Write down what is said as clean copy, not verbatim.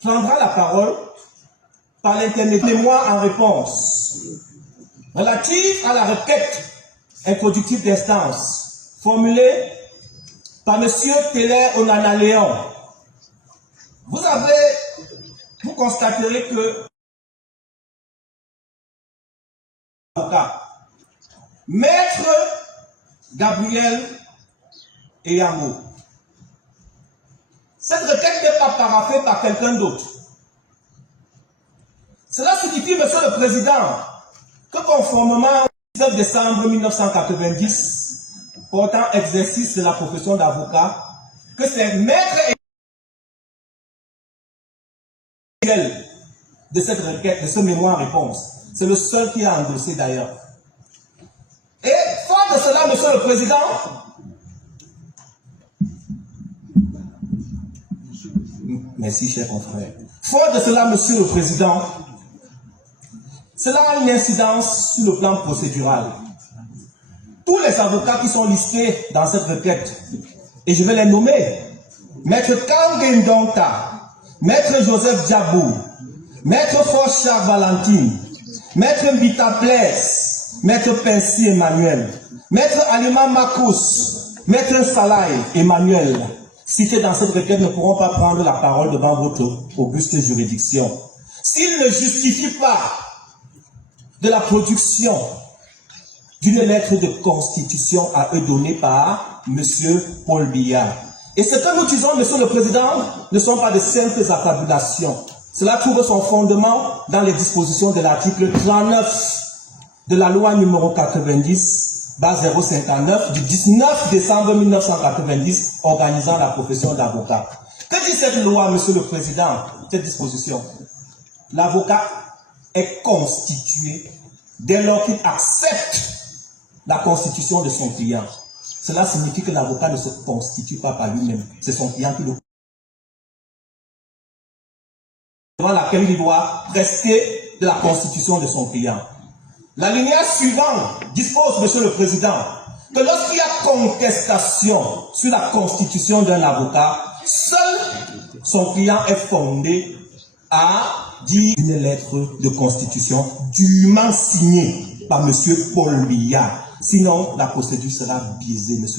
prendra la parole par l'internet de moi en réponse relative à la requête introductive d'instance formulée par M. Teller Onana Léon. Vous constaterez que Maître Gabriel Eyamo, cette requête n'est pas paraphée par quelqu'un d'autre. Cela signifie, Monsieur le Président, que conformément au 19 décembre 1990, portant exercice de la profession d'avocat, que c'est Maître de cette requête, de ce mémoire-réponse. C'est le seul qui a endossé d'ailleurs. Et fort de cela, Monsieur le Président, merci, cher confrère. Fort de cela, Monsieur le Président, cela a une incidence sur le plan procédural. Tous les avocats qui sont listés dans cette requête, et je vais les nommer, Maître Kangé Ndonta, Maître Joseph Diabou, Maître Forchard Valentine, Maître Mbita Blaise, Maître Pensi Emmanuel, Maître Alima Makous, Maître Salai Emmanuel, cités dans cette requête, ne pourront pas prendre la parole devant votre auguste juridiction s'ils ne justifient pas de la production d'une lettre de constitution à eux donnée par M. Paul Biya. Et ce que nous disons, Monsieur le Président, ne sont pas de simples affabulations. Cela trouve son fondement dans les dispositions de l'article 39 de la loi numéro 90, base 059, du 19 décembre 1990, organisant la profession d'avocat. Que dit cette loi, Monsieur le Président, cette disposition? L'avocat est constitué dès lors qu'il accepte la constitution de son client. Cela signifie que l'avocat ne se constitue pas par lui-même. C'est son client qui le constitue, devant laquelle il doit rester de la constitution de son client. L'alinéa suivant dispose, Monsieur le Président, que lorsqu'il y a contestation sur la constitution d'un avocat, seul son client est fondé à dire une lettre de constitution dûment signée par M. Paul Biya. Sinon, la procédure sera biaisée, monsieur.